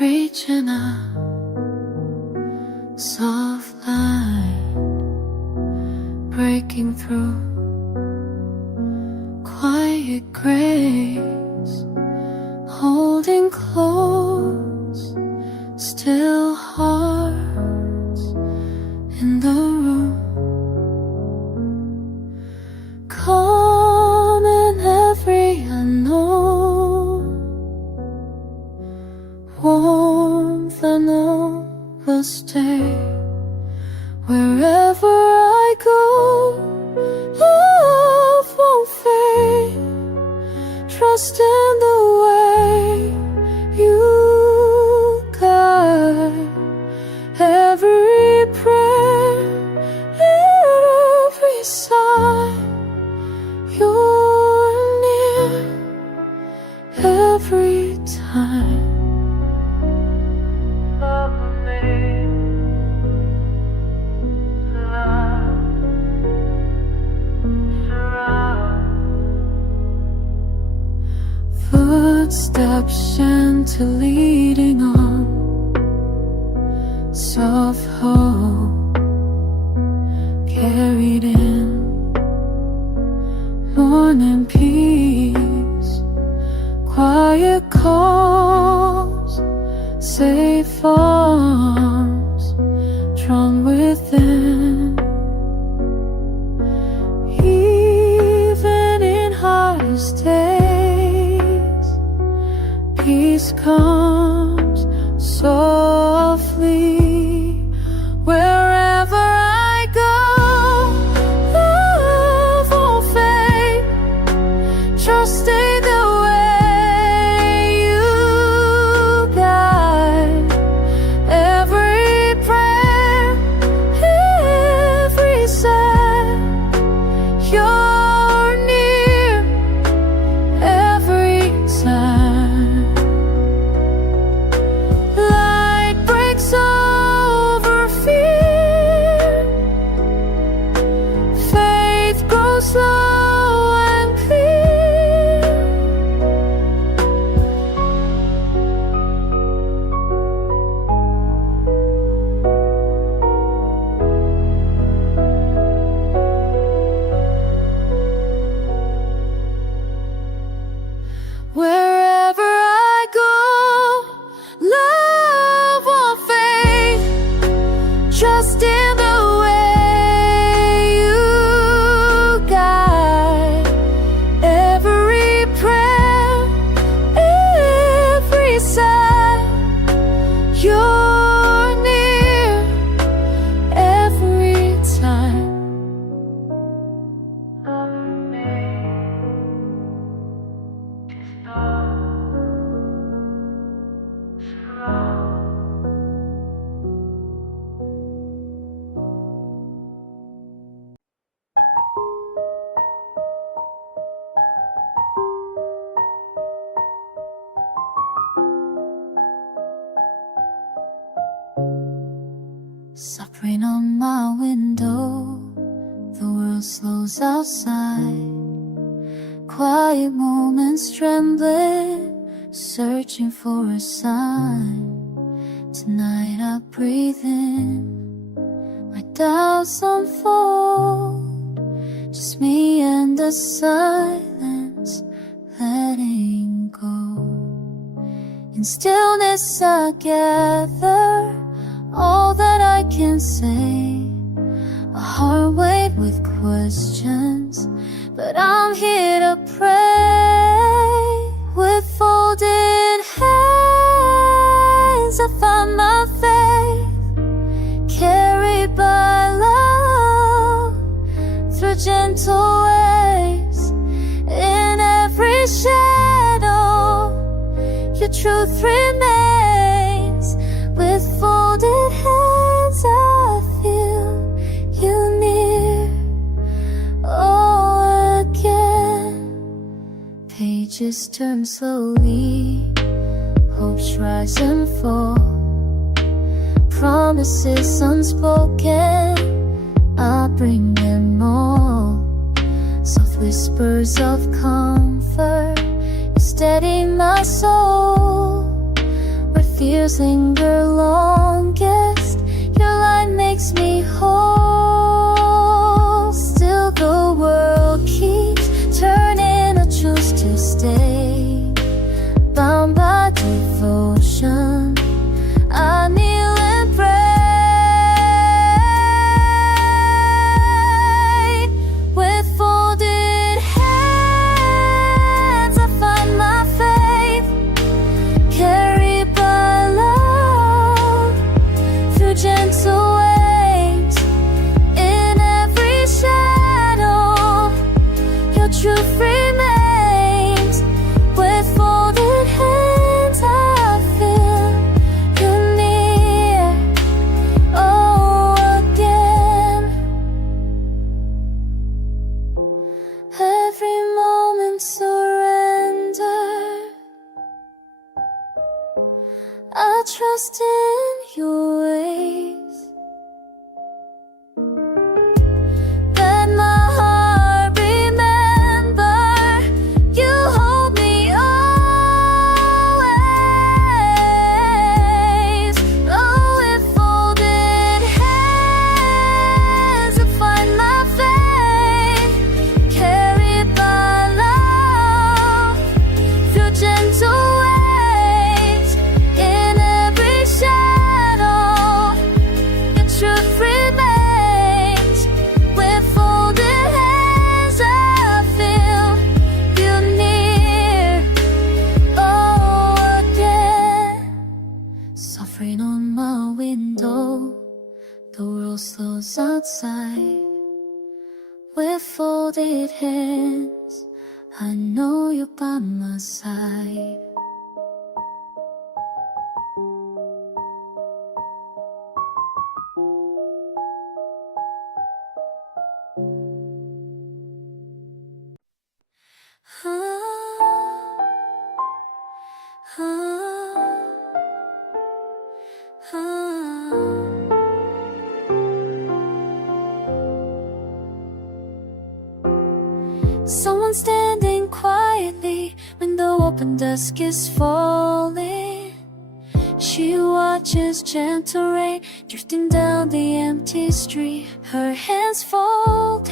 reaching out, soft light breaking through, quiet grace holding close, still hearts in the room. Calm in every unknown, warmth I know will stay. Wherever I go, love won't fade. Trust in the way you guide. Every prayer, every sign, you're near every time. Footsteps gentle leading on, soft hope carried in, morning peace, quiet calls, safe arms drawn within. Even in hardest days, peace comes softly. Wherever I go, love won't fade. Trust in the way you guide. Every prayer, every sigh, you're near every time. Light breaks over fear, faith grows slow and clear. Wherever I go, love won't fade. Trust in the way you guide. Every prayer, every sigh, you're near every time. Suffering on my window, the world slows outside. Quiet moments trembling, searching for a sign. Tonight I breathe in, my doubts unfold. Just me and the silence, letting go. In stillness I gather all that I can say. A heart weighed with questions, but I'm here to pray. With folded hands I find my faith, carried by love through gentle ways. In every shadow, your truth remains. With folded hands I feel you near. Oh, again. Pages turn slowly, hopes rise and fall, promises unspoken, I bring them all. Soft whispers of comfort, you steady my soul. Where fears tears linger longest. Your light makes me whole. Still the world keeps turning, I choose to stay. Bound by devotion, I kneel and pray. With folded hands, I find my faith, carried by love through gentle waves. In every shadow, your truth remains. With folded hands, I feel you near, oh, again. Every moment surrender, I trust in your ways. Let my heart remember, you hold me always. Oh, with folded hands, I find my faith, carried by love through gentle waves. In every shadow, your truth remains. With folded hands, I feel you near, oh, again. Soft rain on my window, the world slows outside. With folded hands, I know you're by my side. Someone standing quietly when the open dusk is falling. She watches gentle rain drifting down the empty street. Her hands folded,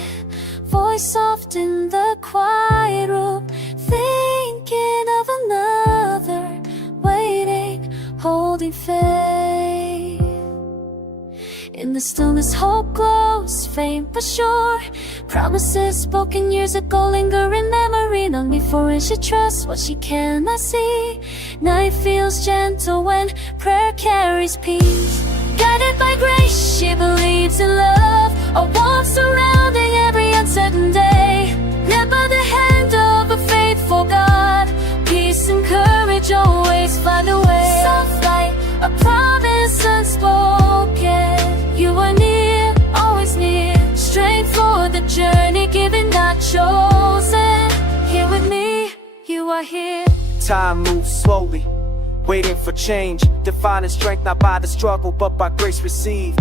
voice soft in the quiet room, thinking of another, waiting, holding faith. In the stillness, hope glows, faint but sure. Promises spoken years ago linger in memory. Long before and she trusts what she cannot see. Night feels gentle when prayer carries peace. Guided by grace, she believes in love, a warmth surrounding every uncertain day. Led by the hand of a faithful God, peace and courage always find a way. Soft light, a promise unspoken. You are near, always near. Strength for the journey, given not chosen. Here with me, you are here. Time moves slowly, waiting for change. Defining strength not by the struggle, but by grace received.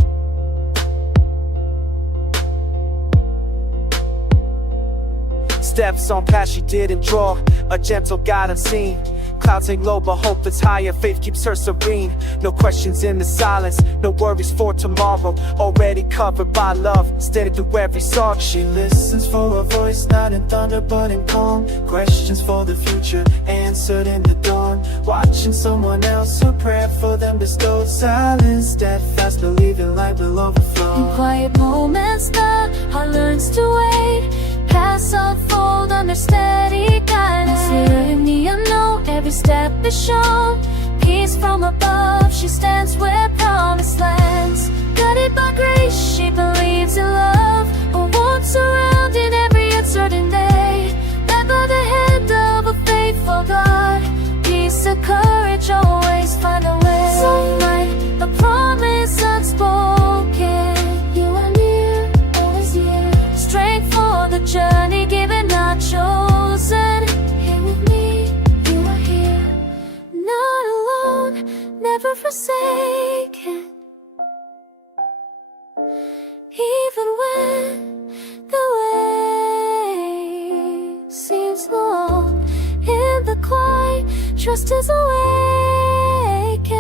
Steps on path she didn't draw, a gentle guide unseen. Clouds hang low, but hope is higher, faith keeps her serene. No questions in the silence, no worries for tomorrow. Already covered by love, steady through every song. She listens for a voice, not in thunder but in calm. Questions for the future, answered in the dawn. Watching someone else, her prayer for them bestowed. Silence, steadfast, believing light will overflow. In quiet moments, the heart learns to wait. Paths unfold under steady guidance. Here in the unknown, every step is shown. Peace from above, she stands where promised lands. Guided by grace, she believes in love, a warmth surrounding every uncertain day. Led by the hand of a faithful God, peace and courage always find a way. Some night, a promise unspoken. You are near, always near. Strength for the journey, given not chosen. Here with me, you are here. Not alone, never forsaken. Even when the way seems long, in the quiet, trust is awakened.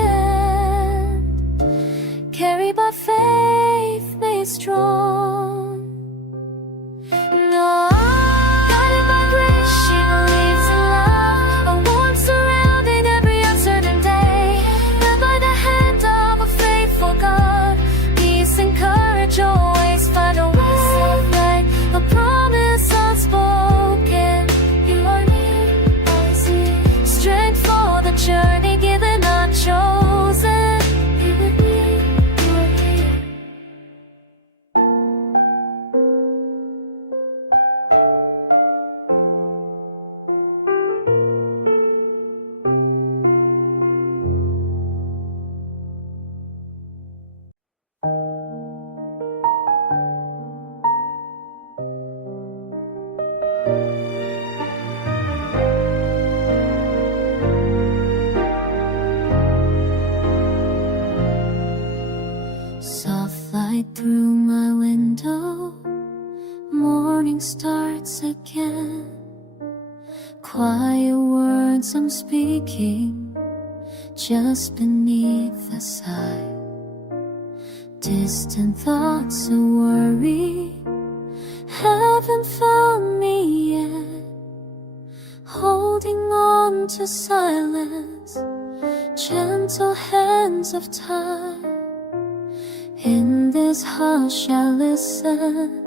quiet words I'm speaking just beneath the sigh. Distant thoughts of worry haven't found me yet, holding on to silence, gentle hands of time. In this hush I listen,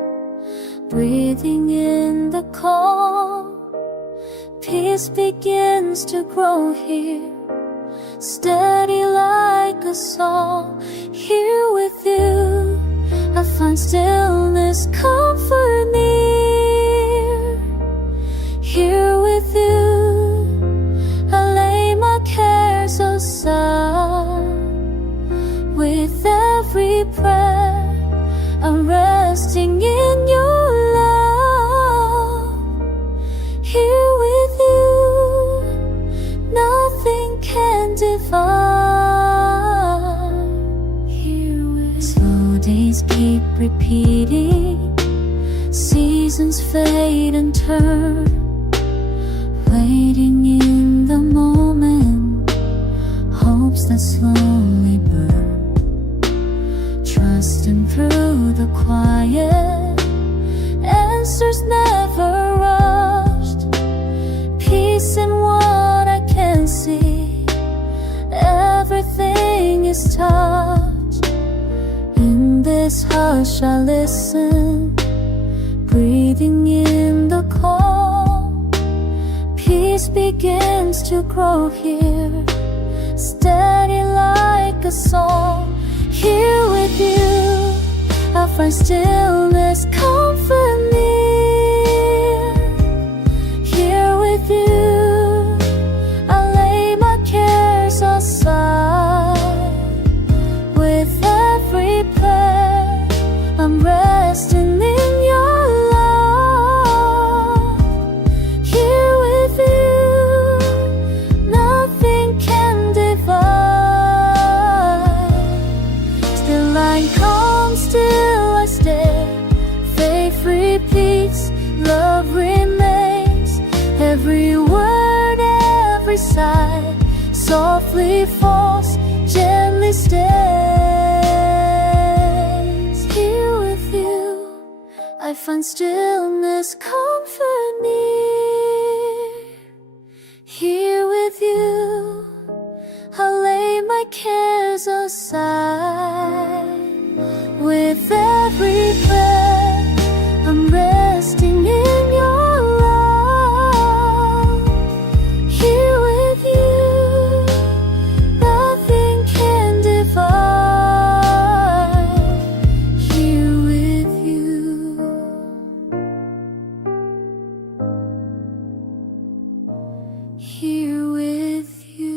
breathing in the calm. Peace begins to grow here, steady like a song. Here with you, I find stillness, comfort near. Here with you, I lay my cares aside. With every prayer, I'm resting in your love. Here with you, nothing can divide. Here with slow days keep repeating, seasons fade and turn, waiting in the moment, hopes that slowly burn. Trusting through the quiet, answers never rushed. Peace in what I can see, everything is touched. In this hush I listen, breathing in the calm. Peace begins to grow here, steady like a song. Here with you, I find stillness, comfort near. Here with you, I lay my cares aside. With every prayer, I'm resting in your love. Here with you, nothing can divide. Calm, still I stay. Faith repeats, love remains. Every word, every sigh softly falls, gently stays. Here with you, I find stillness, comfort near. Here with you, I lay my cares aside. With every prayer, I'm resting in your love. Here with you, nothing can divide. Here with you, here with you.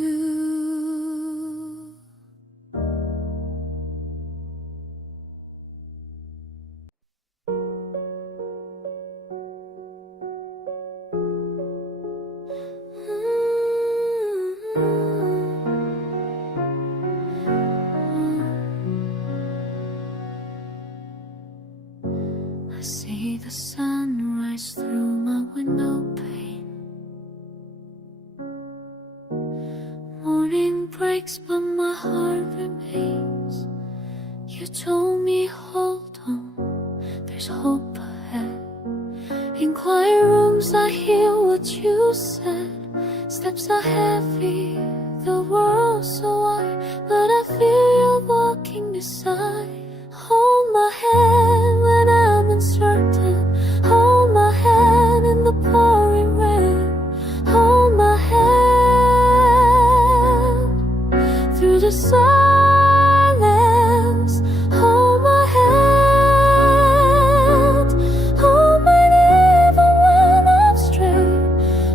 I see the sunrise through my window pane. Morning breaks but my heart remains. You told me hold on, there's hope ahead. In quiet rooms I hear what you said. Steps are heavy, the world's so wide, but I feel you're walking beside. Hold my hand when I'm uncertain. Hold my hand in the pouring rain. Hold my hand through the silence. Hold my hand. Hold my hand even when I'm straight.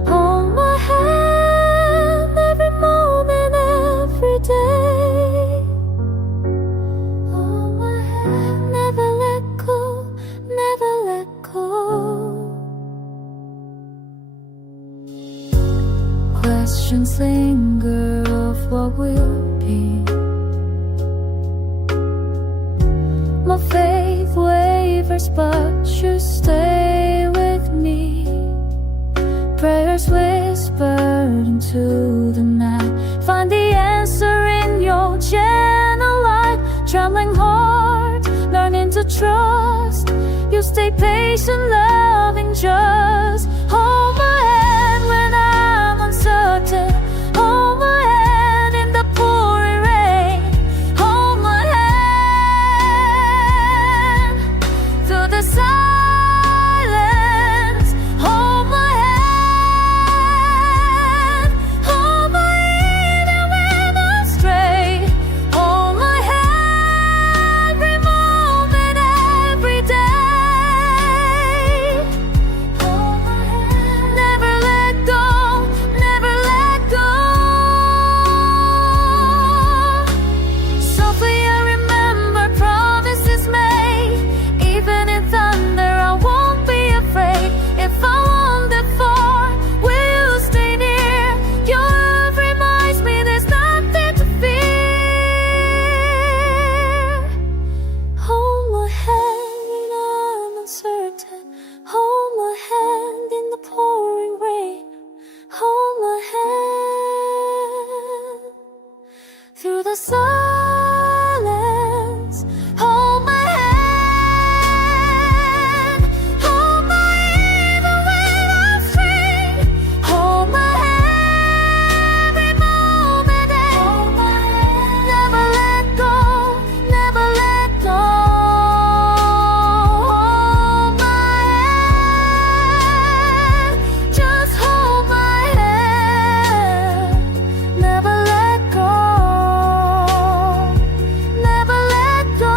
Hold my hand every moment, every day. Never let go, never let go. Questions linger of what will be. My faith wavers, but you stay with me. Prayers whisper patient, loving, just hold my hand when I'm uncertain. Hold my hand in the pouring rain. Hold my hand through the silence. Hold my hand. Hold my hand even when I'm straight. Hold my hand every moment, every day. Hold my hand. Never let go, never let go. Softly I remember promises made. Even in thunder I won't be afraid. If I wander far, will you stay near? Your love reminds me there's nothing to fear. Hold my hand when I'm uncertain. Hold my hand in the pouring rain. Hold my hand through the silence. Hold my hand. Hold my hand even when I'm straight. Hold my hand every moment. Hold my hand. Never let go, never let go. Hold my hand. Just hold my hand. Never let go. Never let go.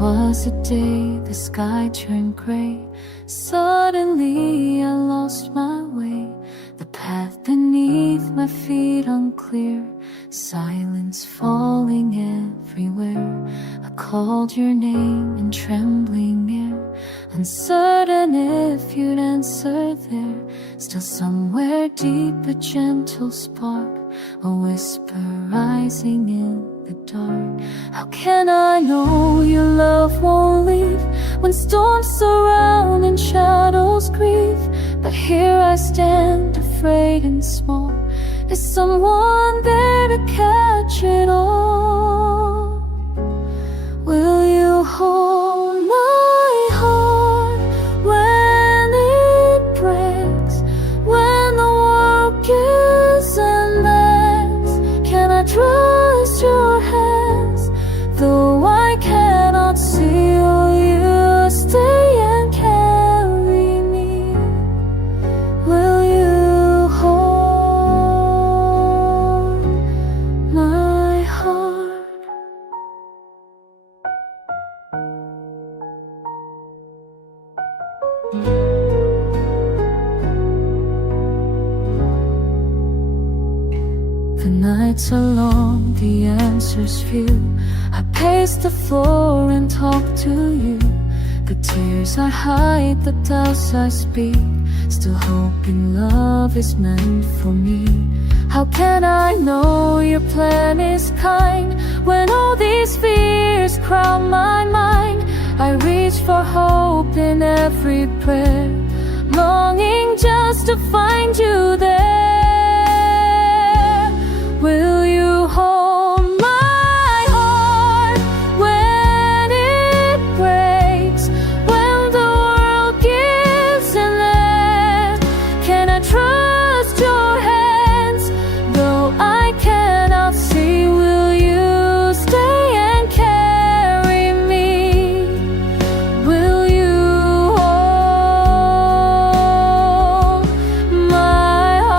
Was a day the sky turned gray. Suddenly I lost my way. The path beneath my feet unclear. Silence falling everywhere. I called your name in trembling air. Uncertain if you'd answer there. Still somewhere deep a gentle spark. A whisper rising in the dark. How can I know your love won't leave when storms surround and shadows grieve? But here I stand, afraid and small. Is someone there to catch it all? Will you hold my heart when it breaks? When the world gives and ends, can I trust your hands? Though I cannot see, will you stay and carry me? Will you hold my heart? The nights are long, the answers few. I pace the floor and talk to you. The tears I hide, the doubts I speak. Still hoping love is meant for me. How can I know your plan is kind when all these fears crowd my mind? I reach for hope in every prayer, longing just to find you there. Will you hold my heart when it breaks? When the world gives and then, can I trust your hands? Though I cannot see, will you stay and carry me? Will you hold my heart?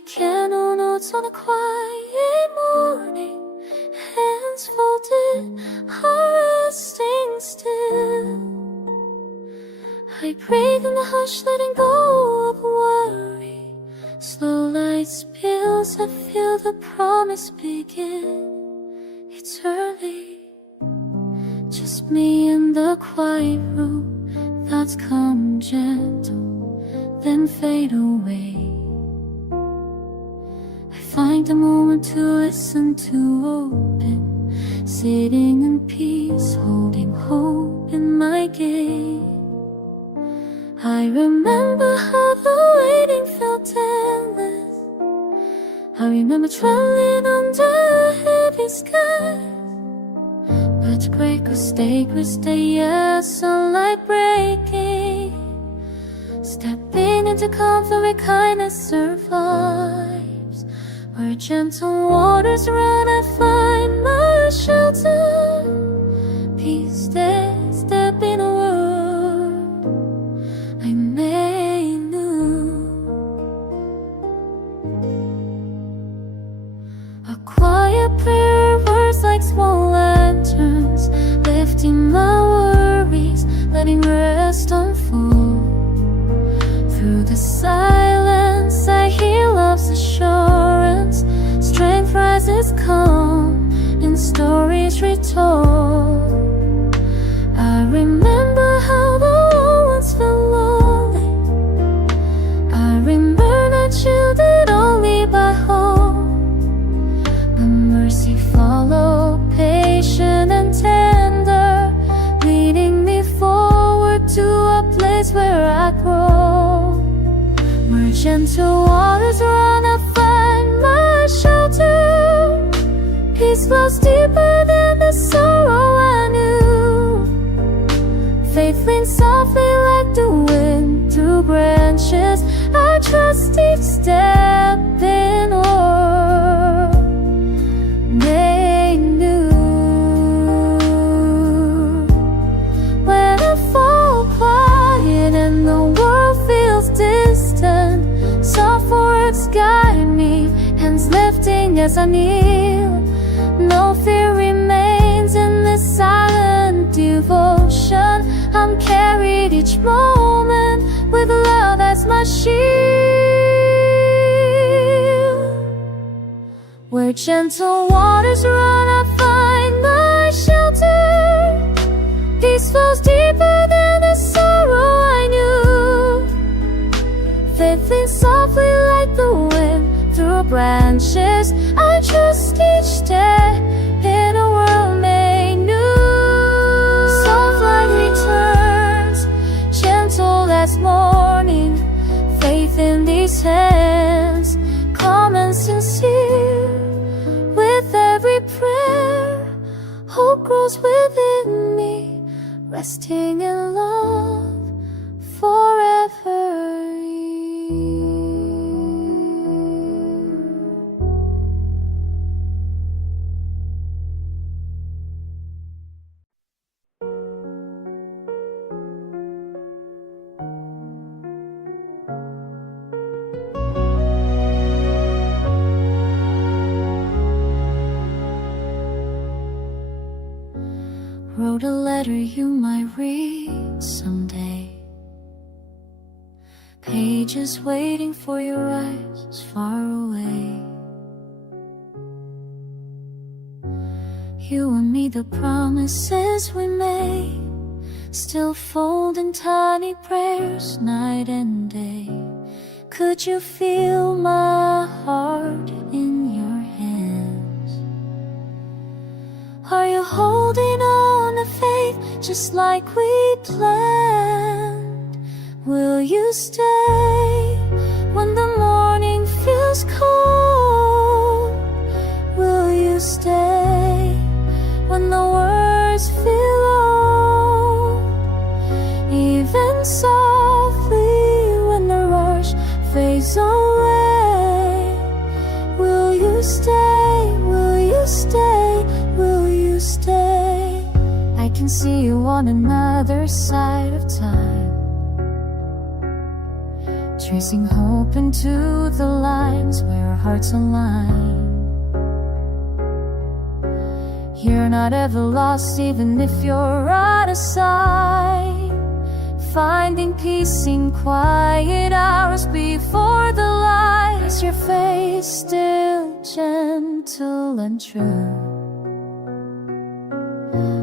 piano notes on a quiet morning, hands folded, heart resting still. I breathe in the hush, letting go of worry. Slow light spills, I feel the promise begin. It's early, just me in the quiet room. Thoughts come gentle, then fade away. I find a moment to listen, to open, sitting in peace, holding hope in my gaze. I remember how the waiting felt endless. I remember traveling under a heavy sky. But break or stay, yeah, sunlight breaking. Stepping into comfort where kindness survives. Where gentle waters run, I find my shelter. Peace there, step in a world I may knew. A quiet prayer, words like small lanterns, lifting my worries, letting rest unfold. Through the silence I hear love's assurance. Strength rises calm in stories retold. I remember how the old ones felt lonely. I remember not shielded only by hope, but mercy followed, patient and tender, leading me forward to a place where I grow. Where gentle waters run, I find my shelter. Peace flows deeper than the sorrow I knew. Faith leans softly like the wind through branches. I trust each step in or they knew. When I fall quiet and the world feels distant, soft words guide me, hands lifting as I kneel. No fear remains in this silent devotion. I'm carried each moment with love as my shield. Where gentle waters run, I find my shelter. Peace flows deeper than the sorrow I knew. Faith leans softly like the wind through branches. I trust each step in a world made new. Soft light returns, gentle as morning. Faith in these hands, calm and sincere. With every prayer, hope grows within me, resting in love forever. Wrote a letter you might read someday. Pages waiting for your eyes far away. You and me, the promises we made, still fold in tiny prayers night and day. Could you feel my heart in your hands? Are you holding on to faith just like we planned? Will you stay when the morning feels cold? Will you stay when the words feel old? Even softly when the rush fades away. Will you stay? Will you stay? Will you stay? I can see you on another side of time, tracing hope into the lines where our hearts align. You're not ever lost, even if you're out of sight. Finding peace in quiet hours before the light. Is your face still gentle and true?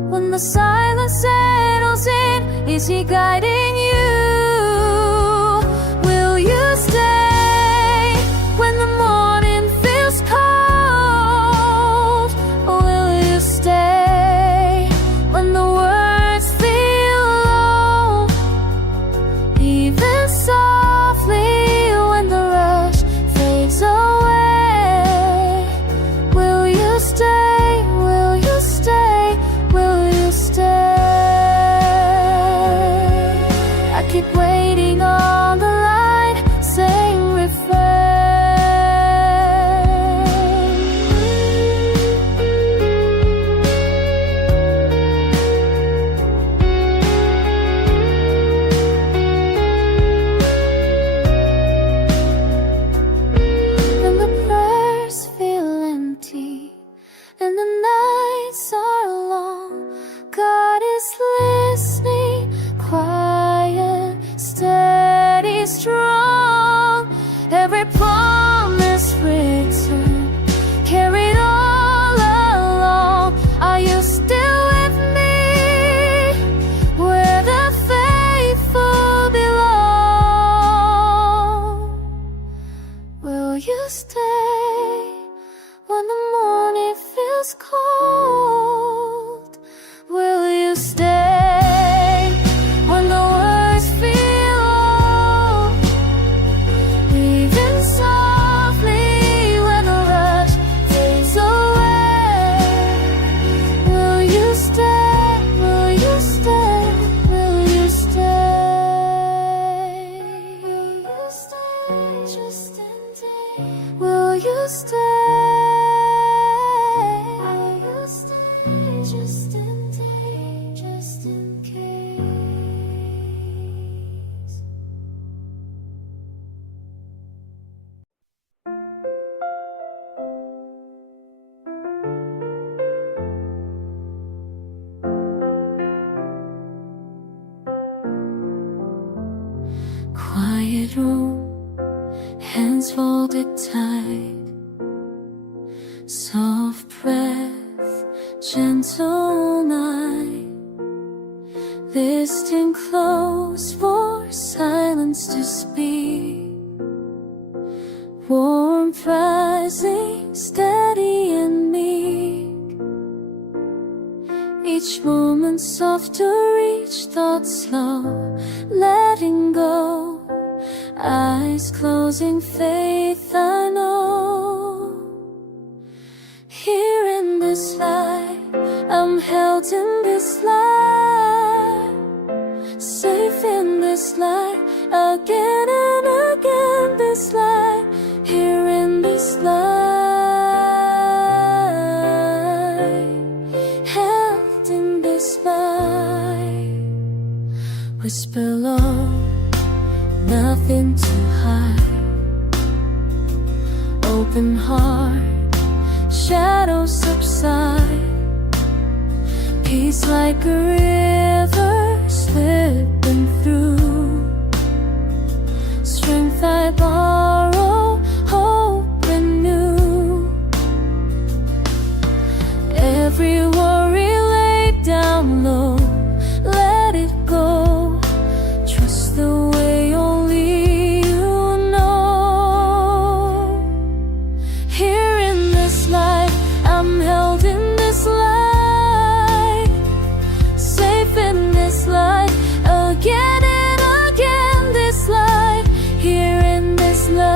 When the silence settles in, is he guiding you? Will you stay when the morning feels cold? Will you stay when the words feel low? Even softly when the rush fades away. Will you stay? Will you stay? Will you stay? I keep waiting on the line, same refrain. And the prayers feel empty, and the nights are long. God is listening, quiet, steady, strong. Every promise written, carried all along. Are you still with me, where the faithful belong? Will you stay when the morning feels cold? Will you stay when the words feel old? Even softly when the rush fades away. Will you stay? Will you stay? Will you stay? Will you stay just in day? Will you stay? Will you stay just in day, just in case? Quiet room, hands folded tight, soft breath, gentle night. Listening close for silence to speak. Warmth rising, steady and meek. Each moment softer, each thought slow, letting go. Eyes closing, faith I know. Here in this light, I'm held in this light. Safe in this light, again and again this light. Here in this light, held in this light. Whisper low, nothing to hide. Open heart, shadows subside. Peace like a river slipping through. Strength I borrow, hope renew. Every worry laid down low, let it go. Trust the way only you know. Here in this life, I'm held in this light. Safe in this light, again and again this light. Here in this light.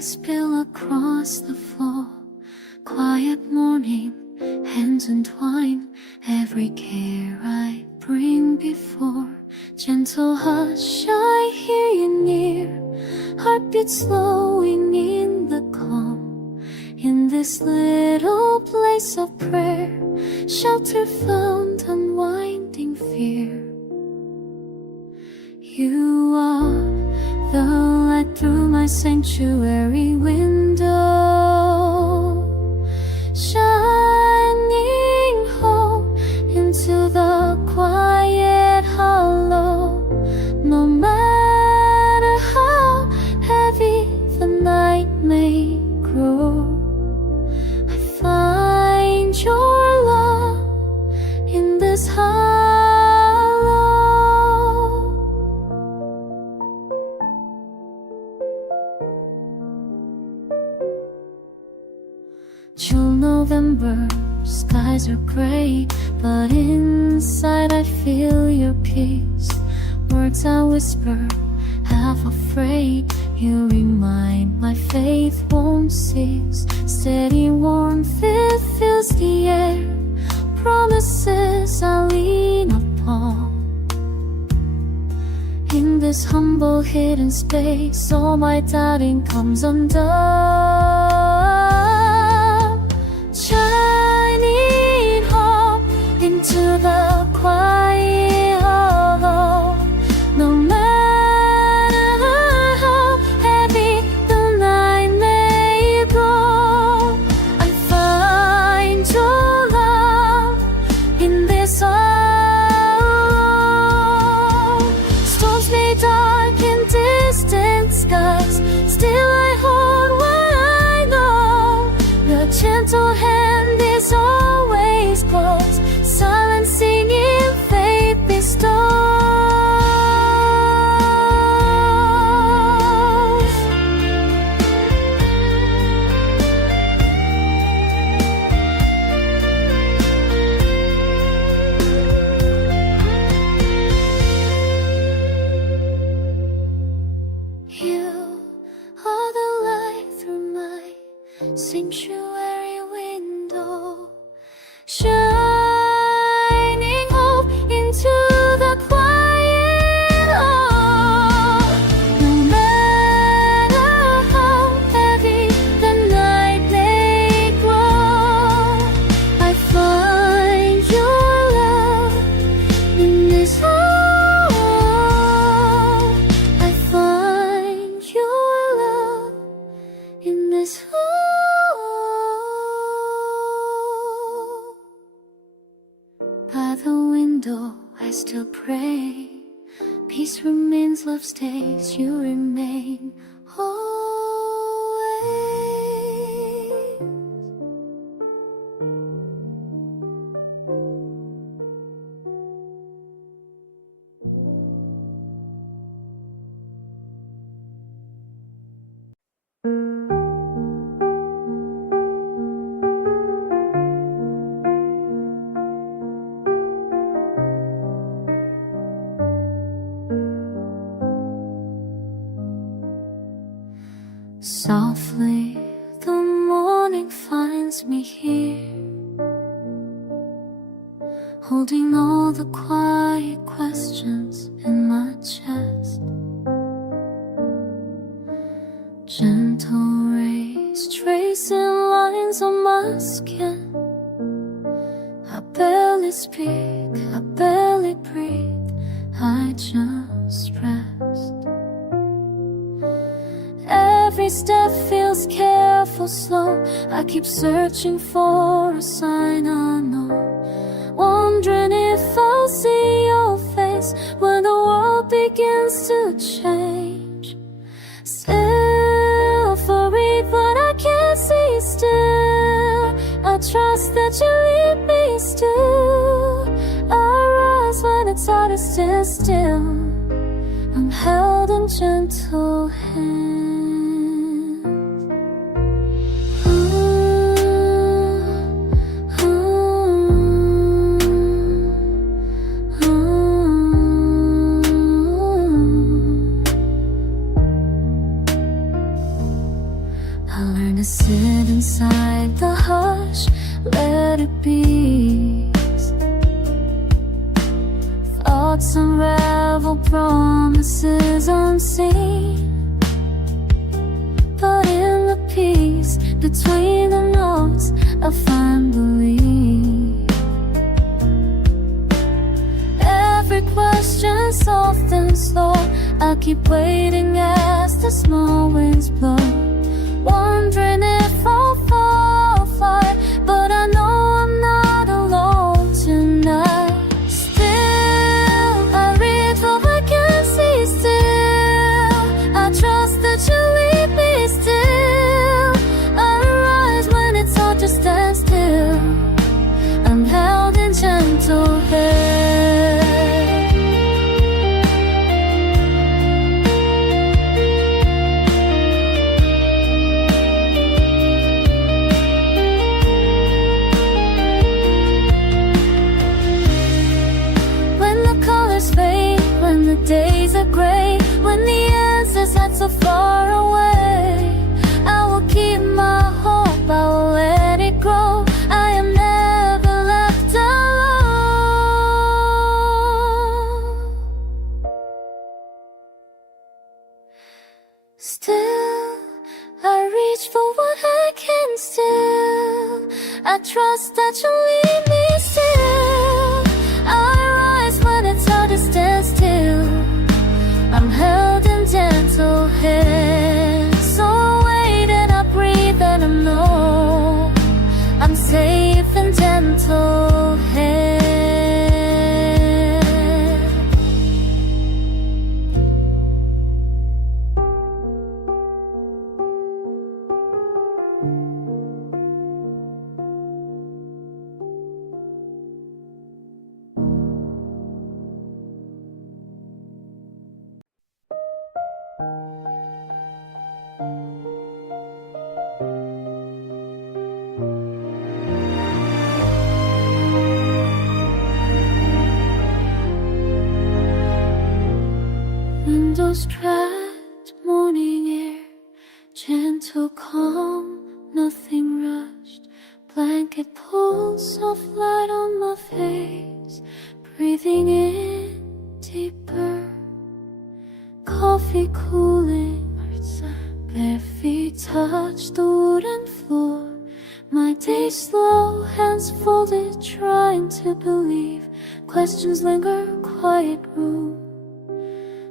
spill across the floor. Quiet morning, hands entwine. Every care I bring before. Gentle hush, I hear you near. Heartbeat slowing in the calm. In this little place of prayer, shelter found, unwinding fear. You are the light through my sanctuary window, shining home into the quiet hollow. No matter how heavy the night may grow, I find your love in this hollow. Chill November, skies are gray, but inside I feel your peace. Words I whisper, half afraid. You remind my faith won't cease. Steady warmth, it fills the air. Promises I lean upon. In this humble hidden space, all my doubting comes undone. Shining home into the quiet hollow. No matter how heavy the night may go, I find your love in this hollow. Storms may dark in distant skies, still I hold what I know. Your gentle hand is always close, silencing in faith bestows. You are the light through my sanctuary window, shining hope into the quiet hall. No matter how heavy the night may grow, I find your love in this hall. I find your love in this hall. By the window, I still pray. Peace remains, love stays. You remain always. Softly, the morning finds me here, holding all the quiet questions in my chest. Gentle rays tracing lines on my skin. I barely speak, I barely breathe, I just rest. Every step feels careful, slow. I keep searching for a sign unknown, wondering if I'll see your face when the world begins to change. Still worried, but I can't see still. I trust that you lead me still. I rise when it's hard to stand still. I'm held in gentle hands. promises unseen, but in the peace between the notes I find belief. Every question soft and slow, I keep waiting as the small winds blow, wondering if I'll fall far, but I know I'm not alone tonight. Still, I reach what I can see. Still, I trust that you lead me. Still, I rise when it's hard to stand still. I'm held in gentle hand. When the days are gray, when the answers are so far away, I will keep my hope, I will let it grow. I am never left alone. Still, I reach for what I can still. I trust that you'll lead me still. I rise when it's hard to stand still. I'm held in gentle hands. So wait and I breathe and I know I'm safe in gentle hands. Windows trapped, morning air, gentle calm, nothing rushed. Blanket pulls, soft light on my face, breathing in deeper. Coffee cooling, bare feet touch the wooden floor. My day slow, hands folded, trying to believe. Questions linger, quiet room.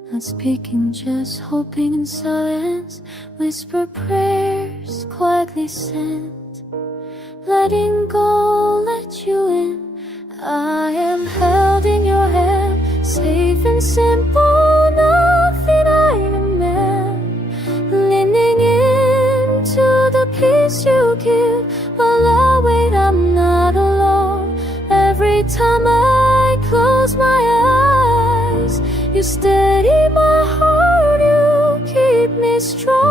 Not speaking, just hoping in silence. Whisper prayers, quietly sent. Letting go, let you in. I am held in your hand, safe and simple, nothing I demand. Leaning into the peace you give. While I wait, I'm not alone. Every time I close my eyes, you steady my heart, you keep me strong.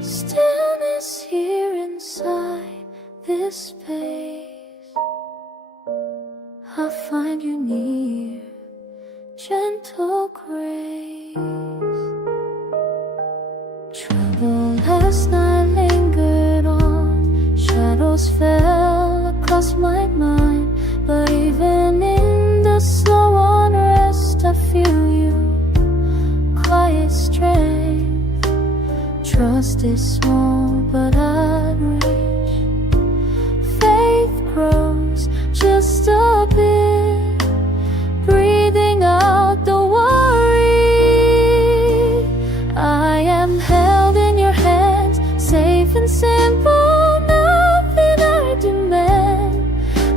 Stillness here inside this space, I find you near, gentle grace. Trouble last night lingered on, shadows fell across my mind, but even in the slow unrest I feel you, quiet strength. Trust is small but I reach, faith grows just a bit, breathing out the worry. I am held in your hands, safe and simple, nothing I demand.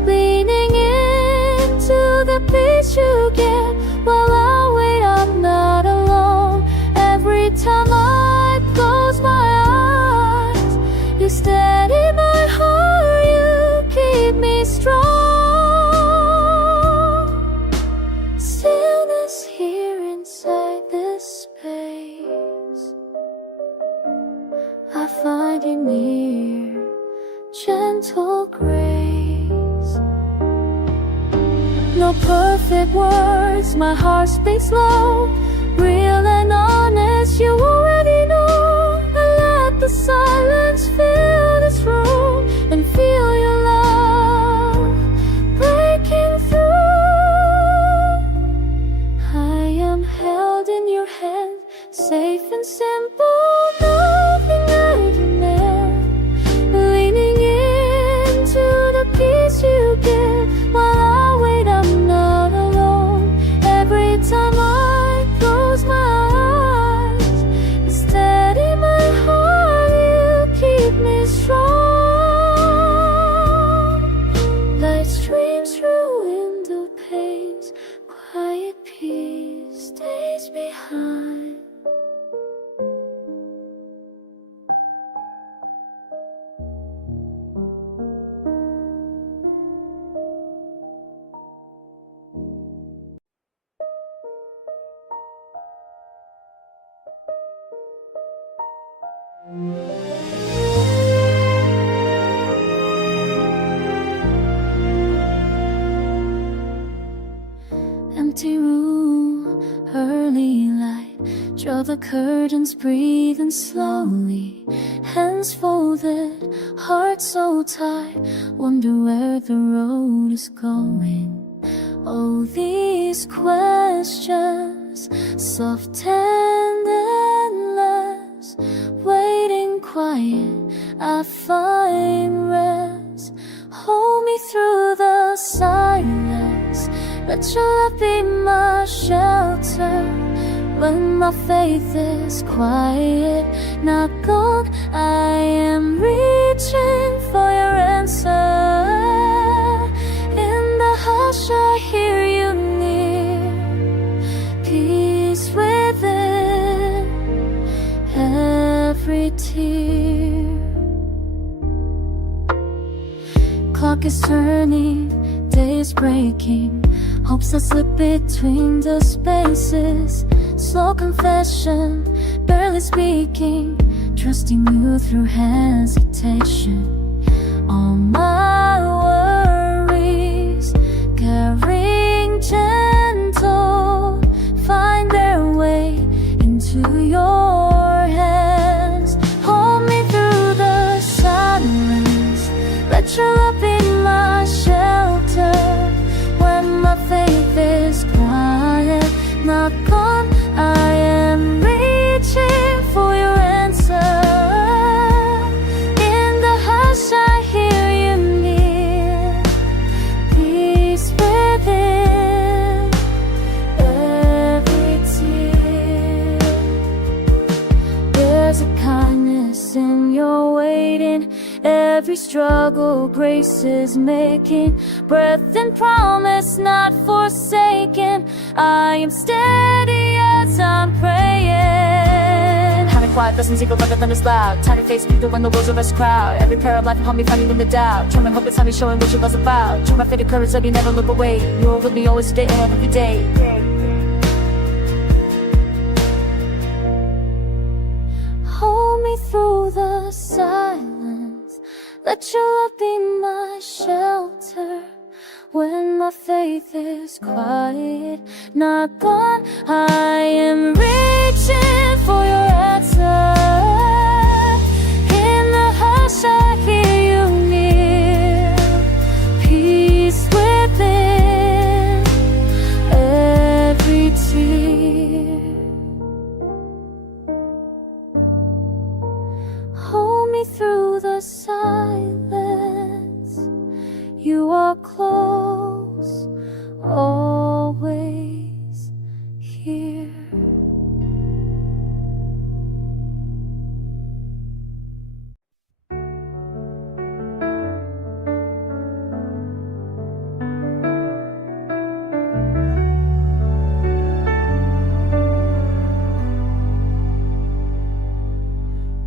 Leaning into the peace you get. While I wait, I'm not alone. Every time I close my eyes, you steady my heart, you keep me strong. Stillness here inside this space, I find you near, gentle grace. No perfect words, my heart speaks low, real and honest, you already know. I let the silence fill this room and feel your love breaking through. Draw the curtains, breathing slowly. Hands folded, heart so tight. Wonder where the road is going. Oh, these questions, soft and endless. Waiting quiet, I find rest. Hold me through the silence. Let your love be my shelter. When my faith is quiet, not gone, I am reaching for your answer. In the hush I hear you near. Peace within every tear. Clock is turning, days breaking. Hopes that slip between the spaces. Slow confession, barely speaking. Trusting you through hesitation. All my worries, carrying gentle, find their way into your hands. Hold me through the silence. Let your love be my shelter. When my faith is quiet, not gone, I am reaching for your answer. In the hush I hear you near. Peace within every tear. There's a kindness in your waiting. Every struggle grace is making. Breath and promise not forsaken. I am steady as I'm praying. Having quiet lessons equal like the thunder's loud. Tiny face people when the world's a rush crowd. Every prayer of life upon me finding in the doubt. Trembling hope it's honey showing what you was about. True my faith and courage let me never look away. You're with me always today and every day. Hold me through the silence. Let your love be my shelter. When my faith is quiet, not gone, I am reaching for your answer. In the hush I hear you near. Peace within every tear. Hold me through the silence. You are close, always here.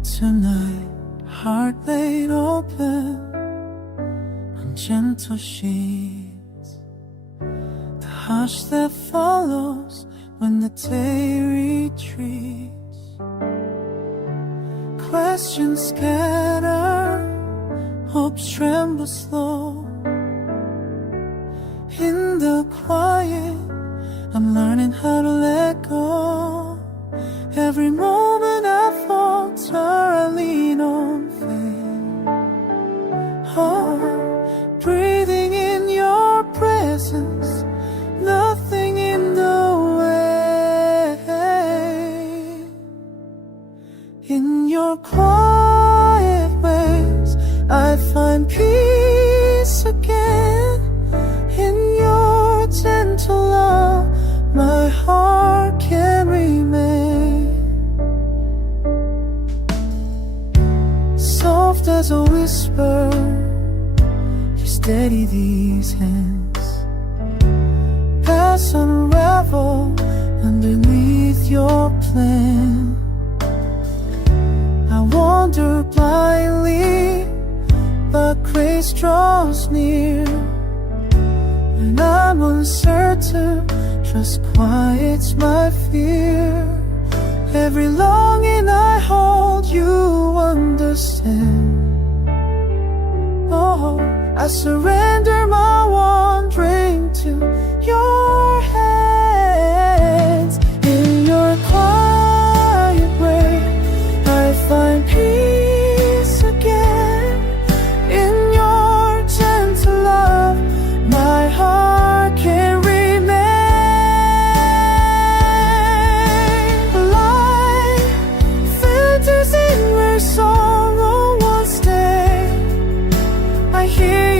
Tonight, heart laid open on gentle sheets. The hush that follows when the day retreats. Questions scatter, hopes tremble slow. In the quiet, I'm learning how to let go. Every moment I falter, I lean on faith. Oh, breathing in your presence, nothing in the way. In your quiet ways, I find peace again. In your gentle love, my heart can remain. Soft as a whisper, you steady these hands. Paths unravel underneath your plan. I wander blindly, but grace draws near. When I'm uncertain, trust quiets my fear. Every longing I hold, you understand. Oh, I surrender my wandering to your hands. In your quiet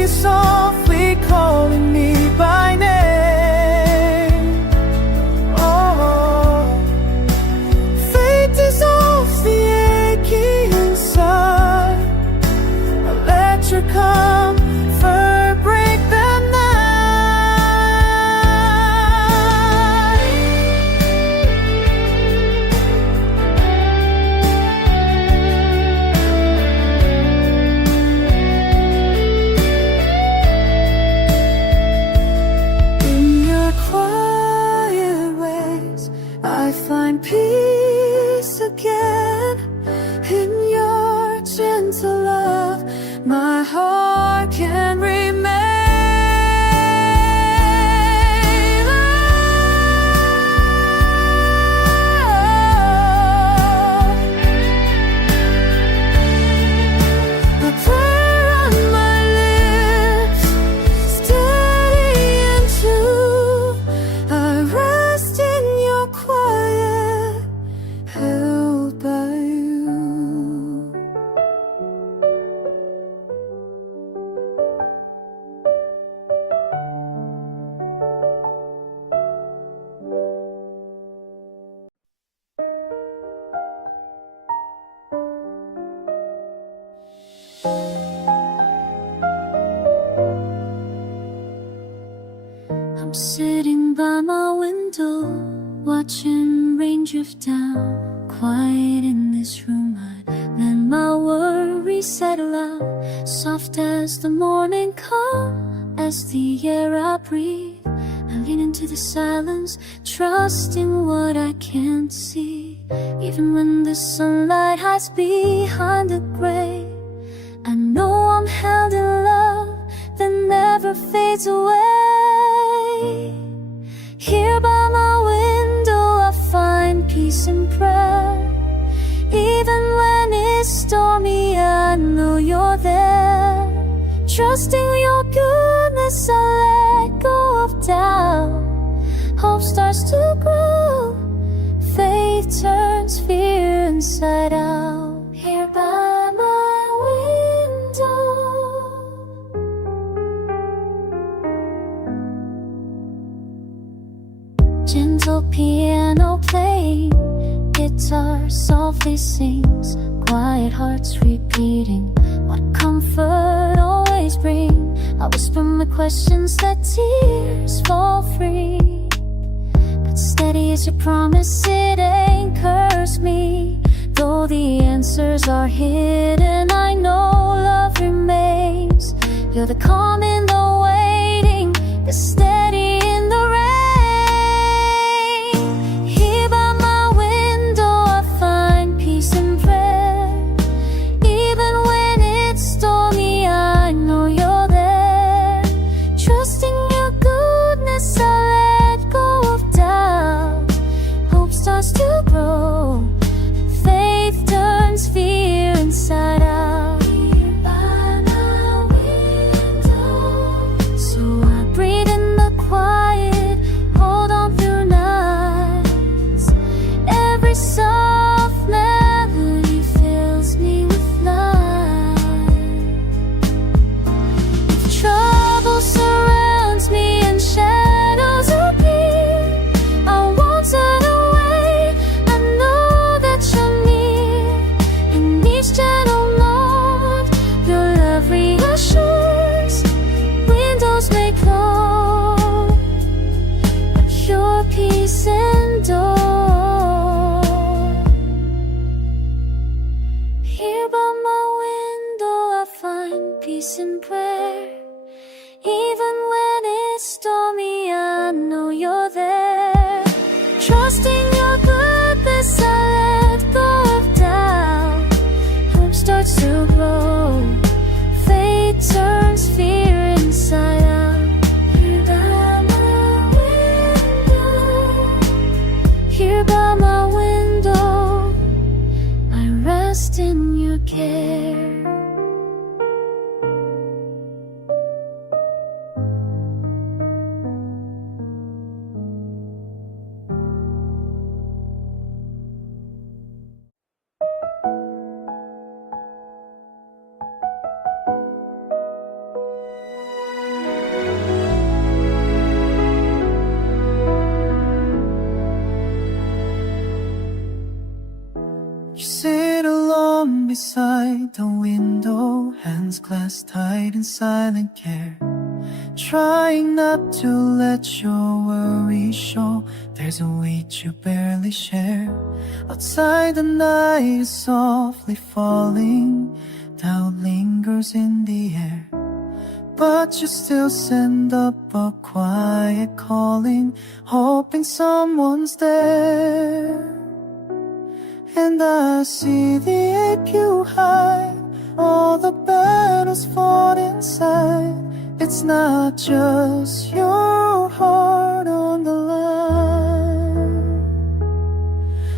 is softly calling me by name. Oh, faith dissolves the aching inside. Let your comfort break the I find peace again. In your gentle love, my heart can remain. A prayer on my lips, steady and true. I rest in your quiet, held by you. I'm sitting by my window, watching rain drift down. Quiet in this room, I let my worries settle out. Soft as the morning calm, as the air I breathe, I lean into the silence, trusting what I can't see. Even when the sunlight hides behind the gray, I know I'm held in love that never fades away. Here by my window I find peace and prayer. Even when it's stormy, I know you're there. Trusting your goodness, I let go of doubt. Hope starts to grow, faith turns fear inside out. Here by my window, gentle piano playing, guitar softly sings, quiet hearts repeating what comfort always bring. I whisper my questions, let tears fall free. But steady as your promise, it anchors me. Though the answers are hidden, I know love remains. You're the calm in the waiting, the steady in the rain. Here by my window I find peace and prayer. Even when it's stormy, I know you're there. Trusting your goodness, I let go of doubt. Hope starts to grow, faith turns fear inside out. Here by my window, so I breathe in the quiet. glass tight in silent care, trying not to let your worries show. There's a weight you barely share. Outside the night is softly falling, doubt lingers in the air, but you still send up a quiet calling, hoping someone's there. And I see the ache you hide, all the battles fought inside. It's not just your heart on the line.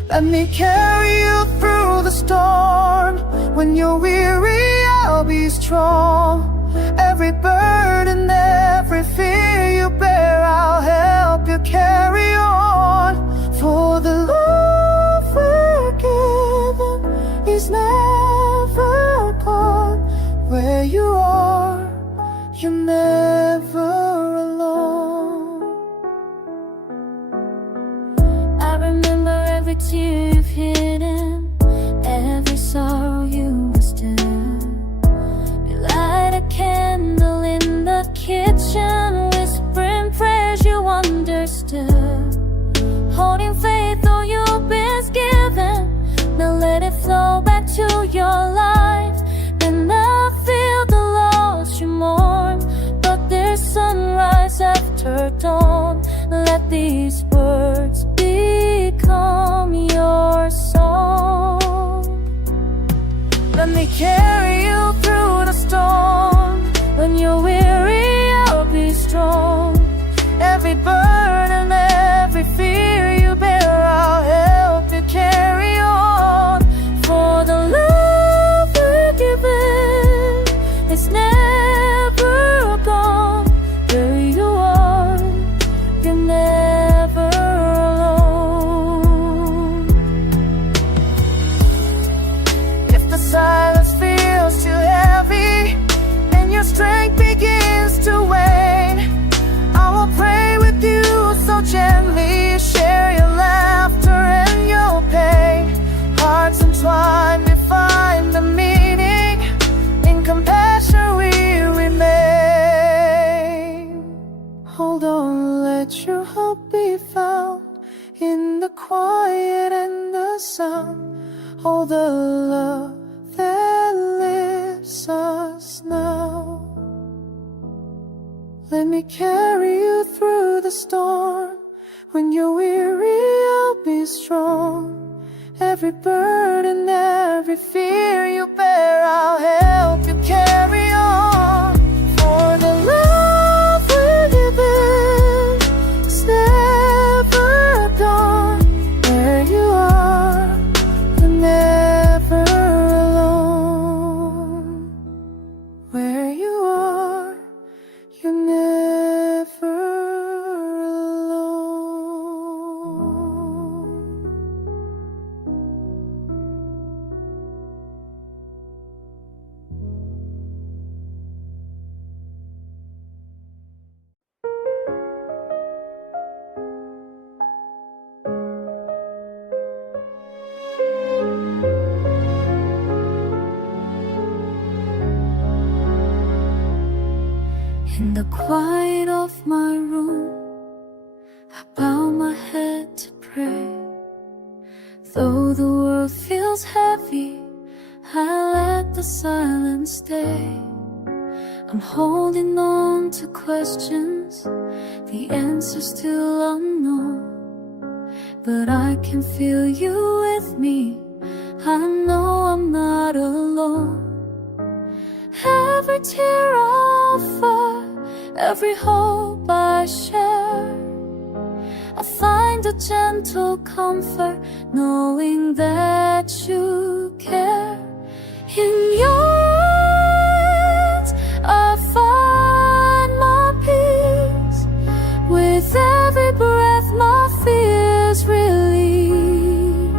Let me carry you through the storm. When you're weary, I'll be strong. Every burden, every fear you bear, I'll help you carry on. For the love we're given is never gone. Where you are, you're never alone. I remember every tear you've hidden, every sorrow you were still. We light a candle in the kitchen, whispering prayers you understood, holding faith though you've been given. Now let it flow back to your life. And I feel the loss you mourn, but there's sunrise after dawn. Let these words become your song. Let me carry you through the storm. When you're weary, I'll be strong. Every burden, every fear you bear, I'll help you carry on. For the love we're given, it's never gone. Where you are, you're never alone. If the silence feels too heavy and your strength begins to wane, I will pray with you so gently, share your laughter and your pain. Hearts entwined, we find the meaning. In compassion we remain. Hold on, let your hope be found in the quiet and the sound. Oh, the love that lifts us now. Let me carry you through the storm. When you're weary, I'll be strong. Every burden, every fear you bear, I'll help you carry on. For the love we're given is never gone. Where you are, you're never alone. Where you are, you're never alone. In the quiet of my room, I bow my head to pray. Though the world feels heavy, I let the silence stay. I'm holding on to questions, the answers still unknown. But I can feel you with me, I know I'm not alone. Every tear I offer, every hope I share, I find a gentle comfort knowing that you care. In your arms I find my peace. With every breath my fears release.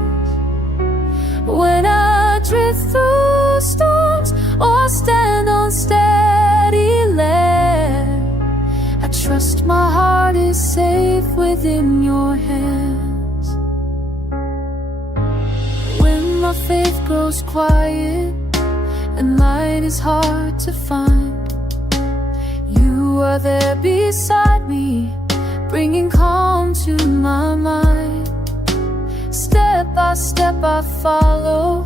When I drift through storms or stand on steady land, I trust my heart is safe within your hands. When my faith grows quiet and light is hard to find. You are there beside me, bringing calm to my mind. Step by step I follow,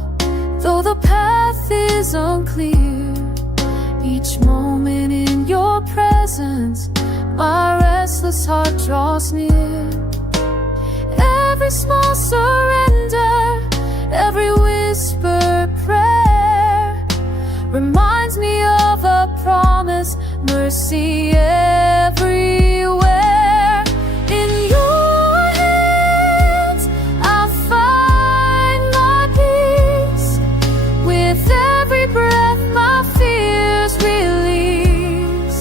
though the path is unclear. Each moment in your presence, my restless heart draws near. Every small surrender, every whispered prayer reminds me of a promise, mercy everywhere. In your hands I find my peace. With every breath my fears release.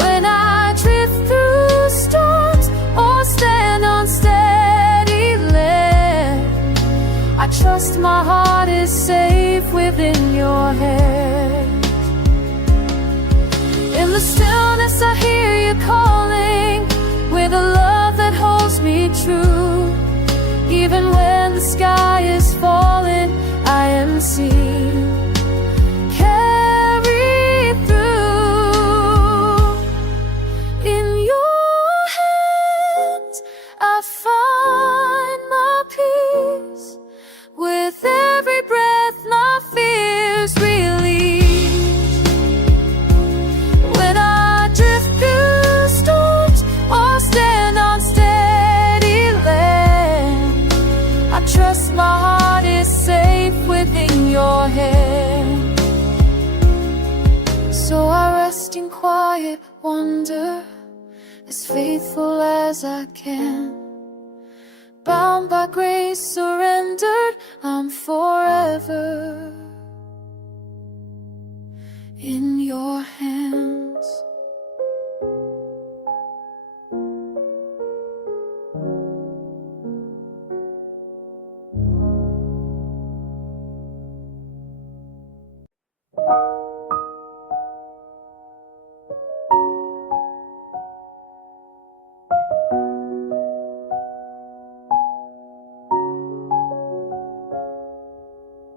When I drift through storms or stand on steady land, I trust my heart is safe within your hands. In the stillness I hear you calling, with a love that holds me true. Even when the sky is falling, I am seen, carried through. In your hands I find my peace. With every breath my fears release. When I drift through storms or stand on steady land, I trust my heart is safe within your hand. So I rest in quiet wonder, as faithful as I can. Bound by grace, surrendered, I'm forever in your hands.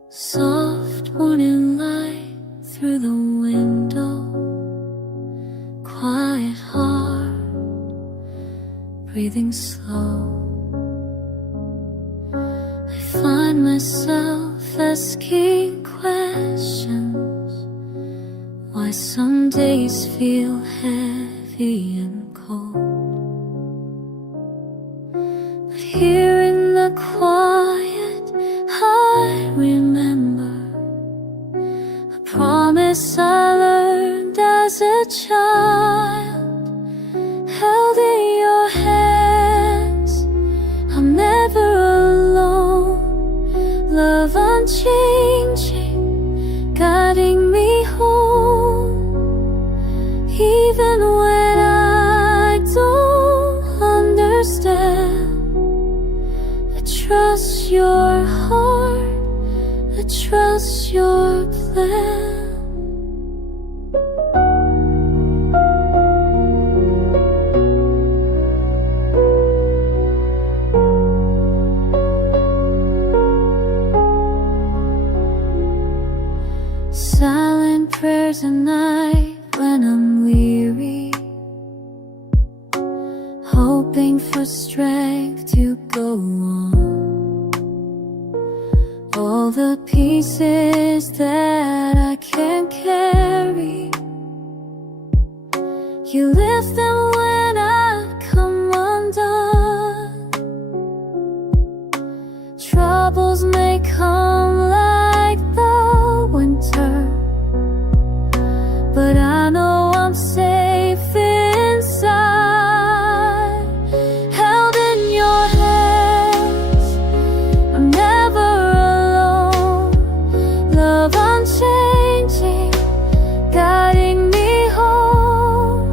Soft morning light through the window, quiet heart, breathing slow. I find myself asking questions, why some days feel heavy and cold. But here in the quiet I remember a promise I learned as a child, held in your hands. I'm never alone, love unchanging, guiding me home. Even when I don't understand, I trust your heart, I trust your plan. Silent prayers at night when I'm weary, hoping for strength to go on. All the pieces that I can't carry, you lift them when I come undone. Troubles may come like the winter, but I know I'm safe inside, held in your hands. I'm never alone, love unchanging, guiding me home.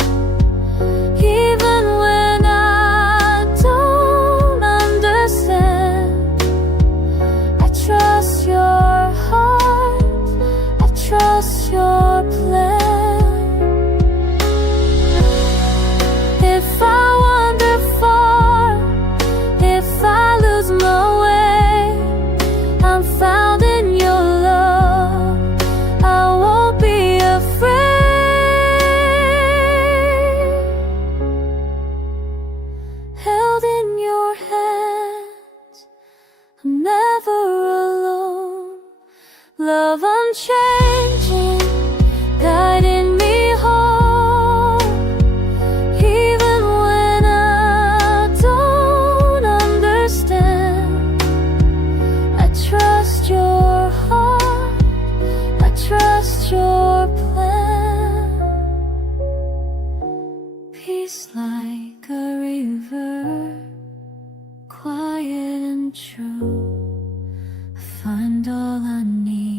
unchanging, guiding me home. Even when I don't understand, I trust your heart, I trust your plan. Peace like a river, quiet and true. I find all I need